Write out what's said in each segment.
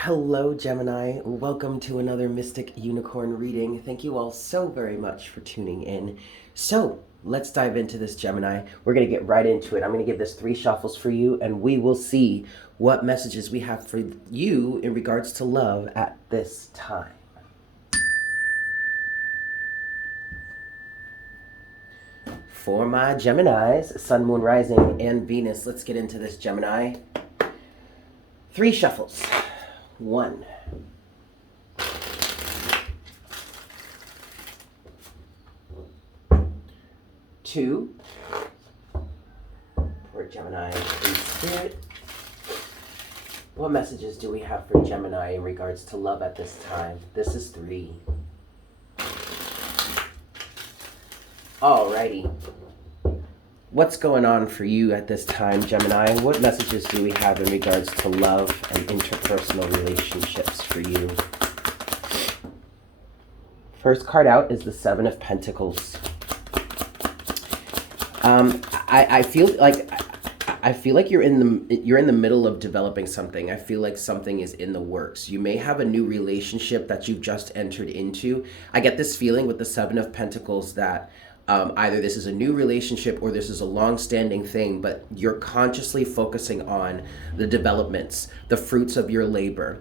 Hello, Gemini. Welcome to another Mystic Unicorn reading. Thank you all so very much for tuning in. So, let's dive into this, Gemini. We're going to get right into it. I'm going to give this 3 shuffles for you, and we will see what messages we have for you in regards to love at this time. For my Geminis, Sun, Moon, Rising, and Venus, let's get into this, Gemini. 3 shuffles. 1, 2, for Gemini in spirit. What messages do we have for Gemini in regards to love at this time? This is 3. Alrighty. What's going on for you at this time, Gemini? What messages do we have in regards to love and interpersonal relationships for you? First card out is the 7 of Pentacles. I feel like you're in the middle of developing something. I feel like something is in the works. You may have a new relationship that you've just entered into. I get this feeling with the 7 of Pentacles that either this is a new relationship or this is a long-standing thing, but you're consciously focusing on the developments, the fruits of your labor.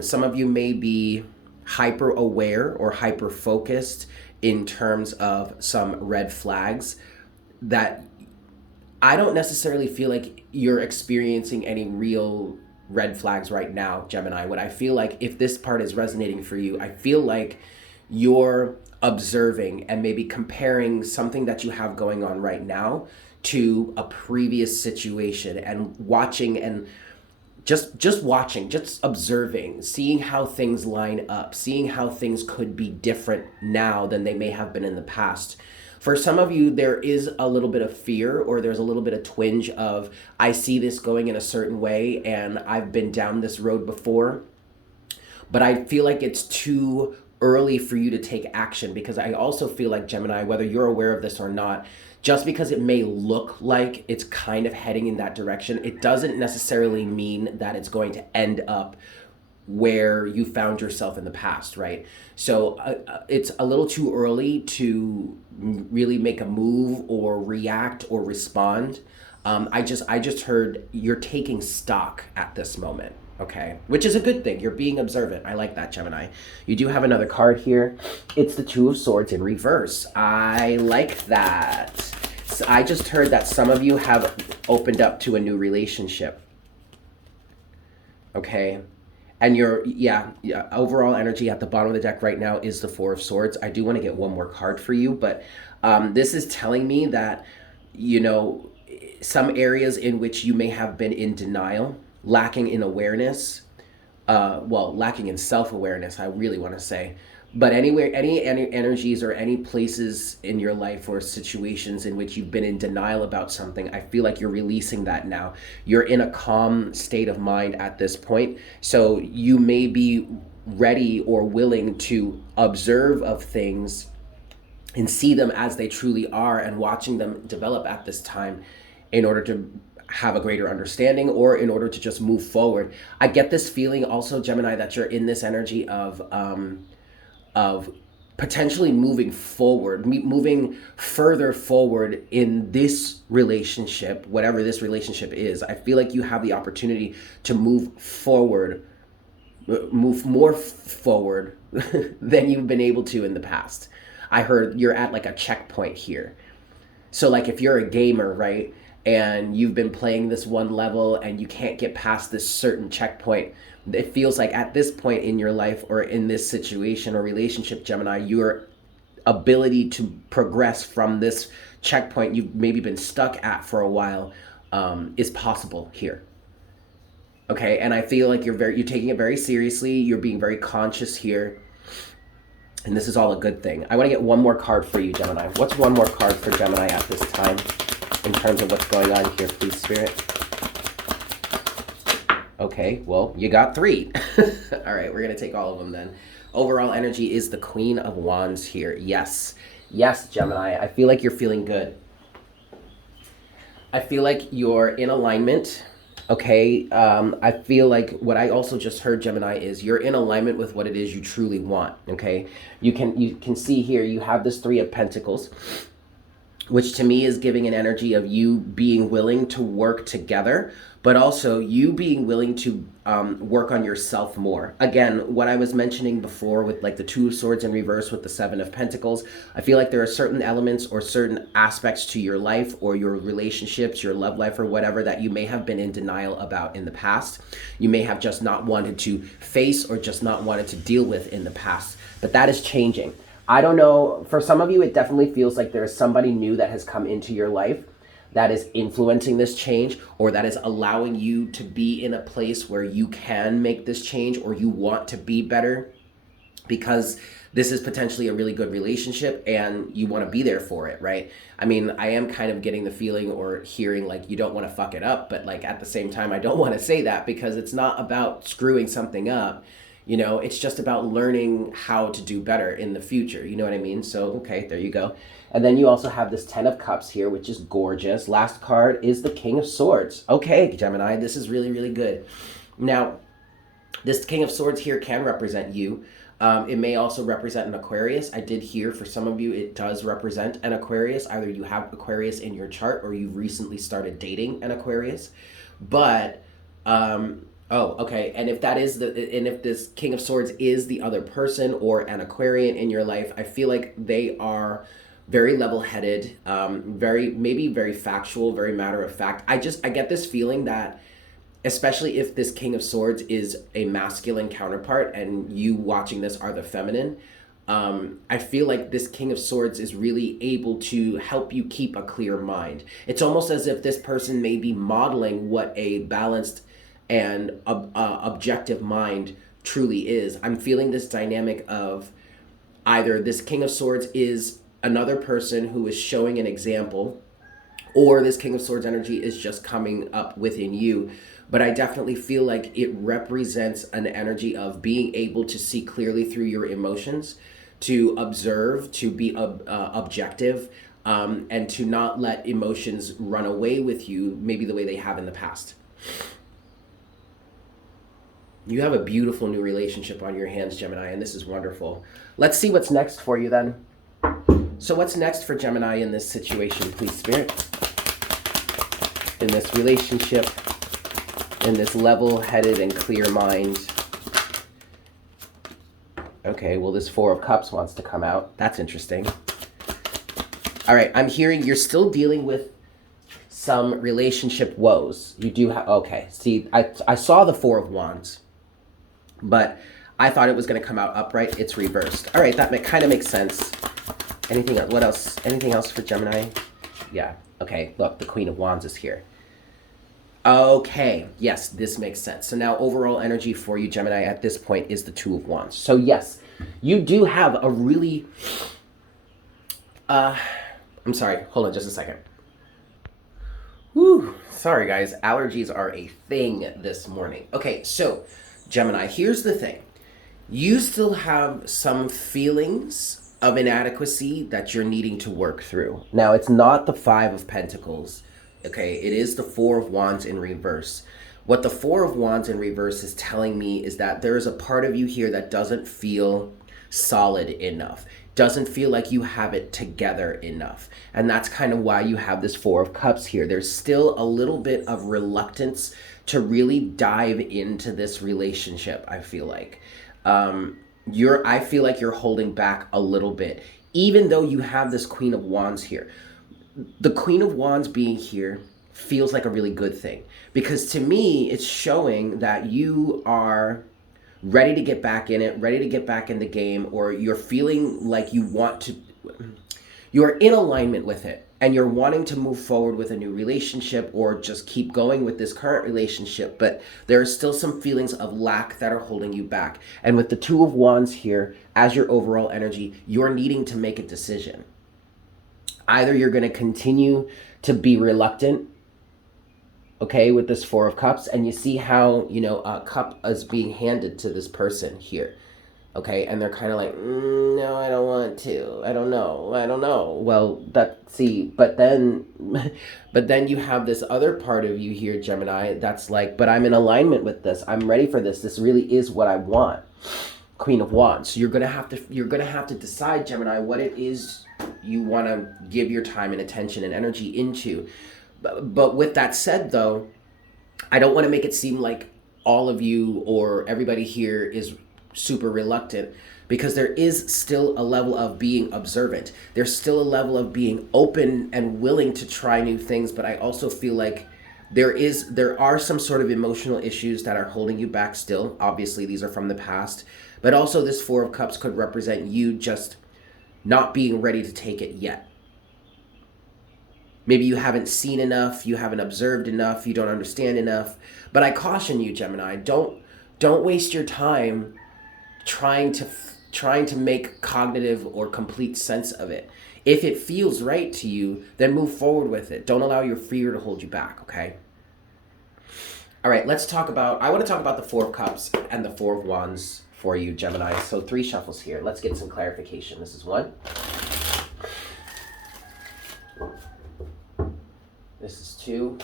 Some of you may be hyper-aware or hyper-focused in terms of some red flags that I don't necessarily feel like you're experiencing any real red flags right now, Gemini. What I feel like, if this part is resonating for you, I feel like you're observing and maybe comparing something that you have going on right now to a previous situation and watching and just watching, just observing, seeing how things line up, seeing how things could be different now than they may have been in the past. For some of you, there is a little bit of fear, or there's a little bit of twinge of, I see this going in a certain way and I've been down this road before, but I feel like it's too early for you to take action, because I also feel like, Gemini, whether you're aware of this or not, just because it may look like it's kind of heading in that direction, it doesn't necessarily mean that it's going to end up where you found yourself in the past, right? So it's a little too early to really make a move or react or respond. I just heard you're taking stock at this moment. Okay, which is a good thing. You're being observant. I like that, Gemini. You do have another card here. It's the 2 of Swords in reverse. I like that. So I just heard that some of you have opened up to a new relationship. Okay, and your overall energy at the bottom of the deck right now is the 4 of Swords. I do want to get one more card for you, but this is telling me that, you know, some areas in which you may have been in denial, lacking in awareness, lacking in self-awareness, I really want to say. But anywhere, any energies or any places in your life or situations in which you've been in denial about something, I feel like you're releasing that now. You're in a calm state of mind at this point. So you may be ready or willing to observe of things and see them as they truly are, and watching them develop at this time in order to have a greater understanding, or in order to just move forward. I get this feeling also, Gemini, that you're in this energy of potentially moving forward, moving further forward in this relationship, whatever this relationship is. I feel like you have the opportunity to move forward, move more forward than you've been able to in the past. I heard you're at like a checkpoint here. So like if you're a gamer, right, and you've been playing this one level and you can't get past this certain checkpoint, it feels like at this point in your life or in this situation or relationship, Gemini, your ability to progress from this checkpoint you've maybe been stuck at for a while is possible here. Okay, and I feel like you're taking it very seriously. You're being very conscious here. And this is all a good thing. I want to get one more card for you, Gemini. What's one more card for Gemini at this time in terms of what's going on here, please, Spirit? Okay, well, you got 3. All right, we're going to take all of them then. Overall energy is the Queen of Wands here. Yes. Yes, Gemini. I feel like you're feeling good. I feel like you're in alignment Okay, I feel like what I also just heard, Gemini, is you're in alignment with what it is you truly want. Okay, you can see here you have this Three of Pentacles, which to me is giving an energy of you being willing to work together, but also you being willing to work on yourself more. Again, what I was mentioning before with like the Two of Swords in reverse with the Seven of Pentacles, I feel like there are certain elements or certain aspects to your life or your relationships, your love life or whatever that you may have been in denial about in the past. You may have just not wanted to face or just not wanted to deal with in the past, but that is changing. I don't know, for some of you, it definitely feels like there's somebody new that has come into your life that is influencing this change, or that is allowing you to be in a place where you can make this change, or you want to be better because this is potentially a really good relationship and you want to be there for it, right? I mean, I am kind of getting the feeling or hearing like you don't want to fuck it up, but like at the same time, I don't want to say that because it's not about screwing something up. You know, it's just about learning how to do better in the future. You know what I mean? So, okay, there you go. And then you also have this Ten of Cups here, which is gorgeous. Last card is the King of Swords. Okay, Gemini, this is really, really good. Now, this King of Swords here can represent you. It may also represent an Aquarius. I did hear for some of you, it does represent an Aquarius. Either you have Aquarius in your chart or you've recently started dating an Aquarius. But, oh, okay. And if if this King of Swords is the other person or an Aquarian in your life, I feel like they are very level-headed, maybe very factual, very matter of fact. I get this feeling that, especially if this King of Swords is a masculine counterpart and you watching this are the feminine, I feel like this King of Swords is really able to help you keep a clear mind. It's almost as if this person may be modeling what a balanced and objective mind truly is. I'm feeling this dynamic of either this King of Swords is another person who is showing an example, or this King of Swords energy is just coming up within you. But I definitely feel like it represents an energy of being able to see clearly through your emotions, to observe, to be objective, and to not let emotions run away with you, maybe the way they have in the past. You have a beautiful new relationship on your hands, Gemini, and this is wonderful. Let's see what's next for you then. So what's next for Gemini in this situation, please, Spirit? In this relationship, in this level-headed and clear mind. Okay, well, this Four of Cups wants to come out. That's interesting. All right, I'm hearing you're still dealing with some relationship woes. You do have, okay, see, I saw the Four of Wands, but I thought it was going to come out upright. It's reversed. All right, that kind of makes sense. Anything else? What else? Anything else for Gemini? Yeah. Okay, look, the Queen of Wands is here. Okay, yes, this makes sense. So now overall energy for you, Gemini, at this point is the Two of Wands. So yes, you do have a really... I'm sorry, hold on just a second. Whew, sorry guys, allergies are a thing this morning. Okay, so Gemini, here's the thing. You still have some feelings of inadequacy that you're needing to work through. Now, it's not the Five of Pentacles, okay? It is the Four of Wands in reverse. What the Four of Wands in reverse is telling me is that there is a part of you here that doesn't feel solid enough, doesn't feel like you have it together enough. And that's kind of why you have this Four of Cups here. There's still a little bit of reluctance to really dive into this relationship, I feel like. I feel like you're holding back a little bit, even though you have this Queen of Wands here. The Queen of Wands being here feels like a really good thing, because to me, it's showing that you are ready to get back in it, ready to get back in the game, or you're feeling like you're in alignment with it, and you're wanting to move forward with a new relationship or just keep going with this current relationship, but there are still some feelings of lack that are holding you back. And with the Two of Wands here as your overall energy, you're needing to make a decision. Either you're going to continue to be reluctant, okay, with this Four of Cups, and you see how, a cup is being handed to this person here. Okay, and they're kind of like, no, I don't want to. I don't know. Well, see, but then, but then you have this other part of you here, Gemini, that's like, but I'm in alignment with this. I'm ready for this. This really is what I want. Queen of Wands. So you're gonna have to decide, Gemini, what it is you want to give your time and attention and energy into. But with that said, though, I don't want to make it seem like all of you or everybody here is super reluctant, because there is still a level of being observant. There's still a level of being open and willing to try new things, but I also feel like there are some sort of emotional issues that are holding you back still. Obviously, these are from the past, but also this Four of Cups could represent you just not being ready to take it yet. Maybe you haven't seen enough, you haven't observed enough, you don't understand enough. But I caution you, Gemini, don't waste your time trying to make cognitive or complete sense of it. If it feels right to you, then move forward with it. Don't allow your fear to hold you back, okay? All right, I want to talk about the Four of Cups and the Four of Wands for you, Gemini. So 3 shuffles here. Let's get some clarification. This is 1. This is 2.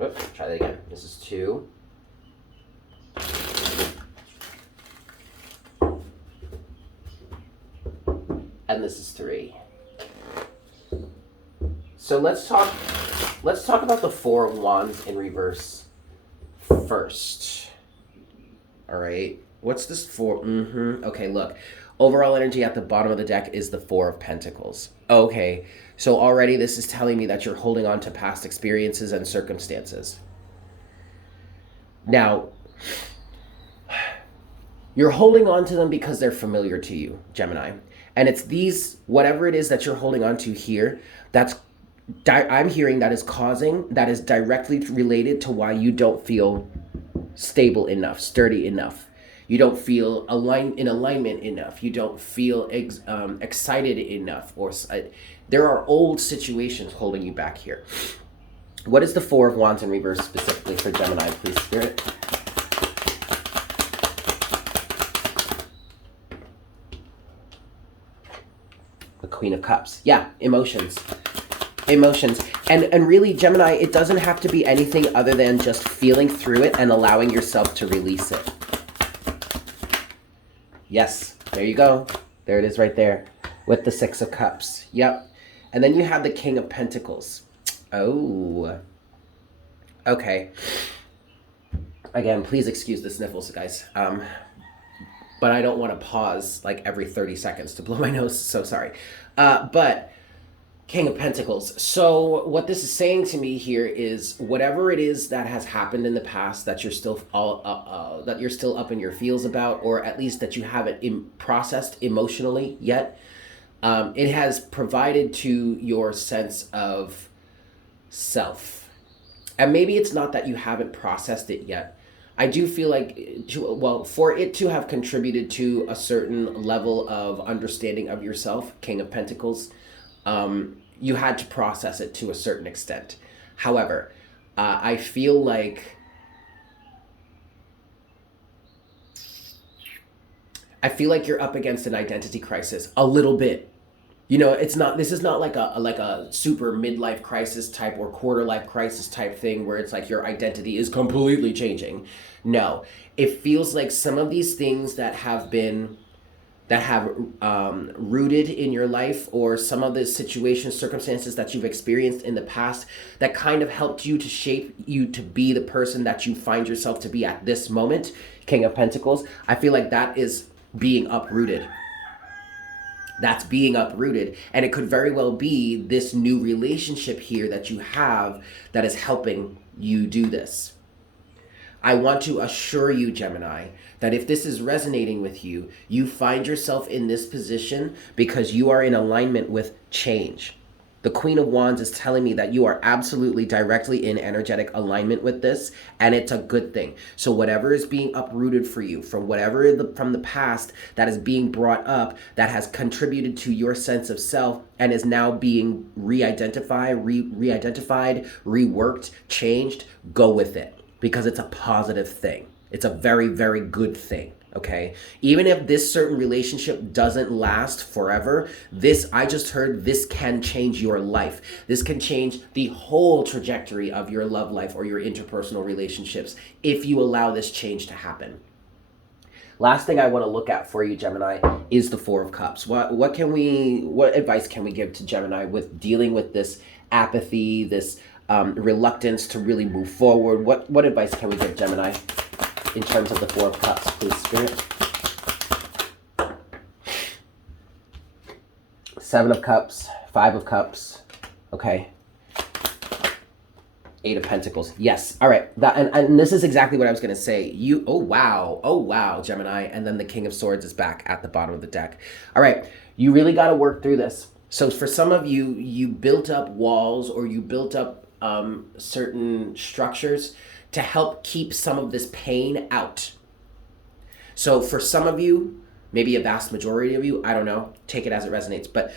Oops, try that again. This is 2. And this is 3. So let's talk about the Four of Wands in reverse first. All right. What's this for? Okay, look. Overall energy at the bottom of the deck is the Four of Pentacles. Okay. So already this is telling me that you're holding on to past experiences and circumstances. Now, you're holding on to them because they're familiar to you, Gemini. And it's these, whatever it is that you're holding on to here, I'm hearing that is directly related to why you don't feel stable enough, sturdy enough. You don't feel in alignment enough. You don't feel excited enough. There are old situations holding you back here. What is the Four of Wands in reverse specifically for Gemini, please, Spirit? The Queen of Cups. Yeah, emotions. And really, Gemini, it doesn't have to be anything other than just feeling through it and allowing yourself to release it. Yes, there you go. There it is right there with the Six of Cups. Yep. And then you have the King of Pentacles. Oh. Okay. Again, please excuse the sniffles, guys. But I don't want to pause like every 30 seconds to blow my nose. So sorry. But King of Pentacles. So what this is saying to me here is whatever it is that has happened in the past that you're still up in your feels about, or at least that you haven't processed emotionally yet, it has provided to your sense of self. And maybe it's not that you haven't processed it yet. I do feel like, for it to have contributed to a certain level of understanding of yourself, King of Pentacles, you had to process it to a certain extent. However, I feel like you're up against an identity crisis a little bit. You know, this is not like a super midlife crisis type or quarter life crisis type thing where it's like your identity is completely changing. No, it feels like some of these things that have rooted in your life, or some of the situations, circumstances that you've experienced in the past that kind of helped you to shape you to be the person that you find yourself to be at this moment, King of Pentacles, I feel like that is being uprooted. That's being uprooted. And it could very well be this new relationship here that you have that is helping you do this. I want to assure you, Gemini, that if this is resonating with you, you find yourself in this position because you are in alignment with change. The Queen of Wands is telling me that you are absolutely directly in energetic alignment with this, and it's a good thing. So whatever is being uprooted for you, from from the past that is being brought up, that has contributed to your sense of self and is now being re-identified, reworked, changed, go with it, because it's a positive thing. It's a very, very good thing. Okay. Even if this certain relationship doesn't last forever, I just heard this can change your life. This can change the whole trajectory of your love life or your interpersonal relationships if you allow this change to happen. Last thing I want to look at for you, Gemini, is the Four of Cups. What advice can we give to Gemini with dealing with this apathy, this reluctance to really move forward? What advice can we give Gemini in terms of the Four of Cups, please, Spirit? Seven of Cups, Five of Cups, okay. Eight of Pentacles. Yes. All right. And this is exactly what I was going to say. Oh, wow, Gemini. And then the King of Swords is back at the bottom of the deck. All right. You really got to work through this. So for some of you, you built up walls or you built up certain structures to help keep some of this pain out. So for some of you, maybe a vast majority of you, I don't know, take it as it resonates. But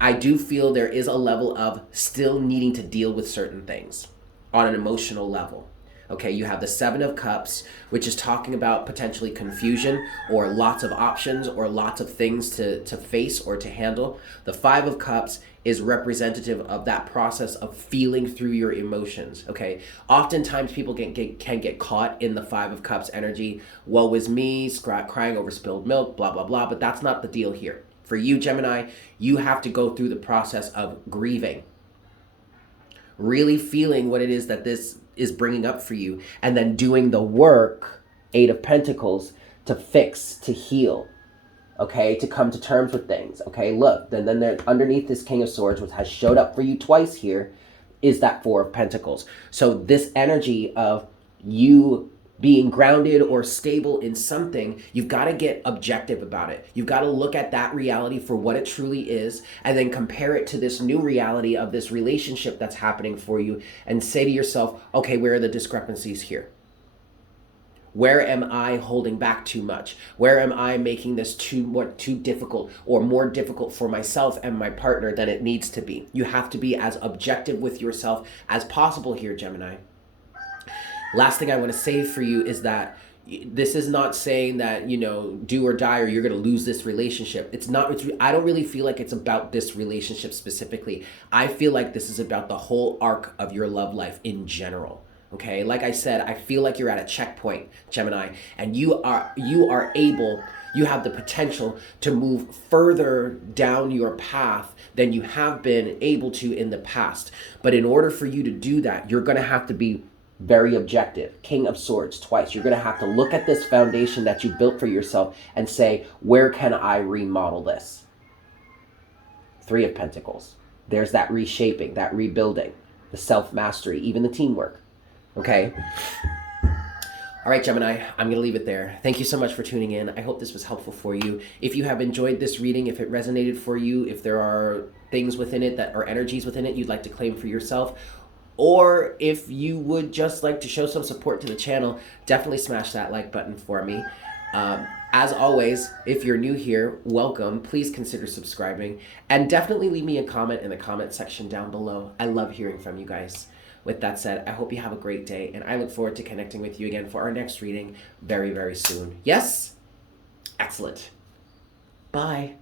I do feel there is a level of still needing to deal with certain things on an emotional level. Okay, you have the Seven of Cups, which is talking about potentially confusion or lots of options or lots of things to face or to handle. The Five of Cups is representative of that process of feeling through your emotions, okay? Oftentimes people can get caught in the Five of Cups energy. Woe is me, crying over spilled milk, blah, blah, blah, but that's not the deal here. For you, Gemini, you have to go through the process of grieving, really feeling what it is that this is bringing up for you, and then doing the work, Eight of Pentacles, to fix, to heal, okay, to come to terms with things, okay? Look, then there, underneath this King of Swords, which has showed up for you twice here, is that Four of Pentacles. So this energy of you being grounded or stable in something, you've got to get objective about it. You've got to look at that reality for what it truly is and then compare it to this new reality of this relationship that's happening for you and say to yourself, okay, where are the discrepancies here? Where am I holding back too much? Where am I making this too difficult or more difficult for myself and my partner than it needs to be? You have to be as objective with yourself as possible here, Gemini. Last thing I want to say for you is that this is not saying that, you know, do or die or you're going to lose this relationship. It's not, I don't really feel like it's about this relationship specifically. I feel like this is about the whole arc of your love life in general. Okay. Like I said, I feel like you're at a checkpoint, Gemini, and you have the potential to move further down your path than you have been able to in the past. But in order for you to do that, you're going to have to be very objective. King of Swords twice. You're going to have to look at this foundation that you built for yourself and say, where can I remodel this? Three of Pentacles. There's that reshaping, that rebuilding, the self-mastery, even the teamwork. Okay? All right, Gemini, I'm going to leave it there. Thank you so much for tuning in. I hope this was helpful for you. If you have enjoyed this reading, if it resonated for you, if there are things within it that are energies within it you'd like to claim for yourself, or if you would just like to show some support to the channel, definitely smash that like button for me. As always, if you're new here, welcome. Please consider subscribing. And definitely leave me a comment in the comment section down below. I love hearing from you guys. With that said, I hope you have a great day, and I look forward to connecting with you again for our next reading very, very soon. Yes? Excellent. Bye.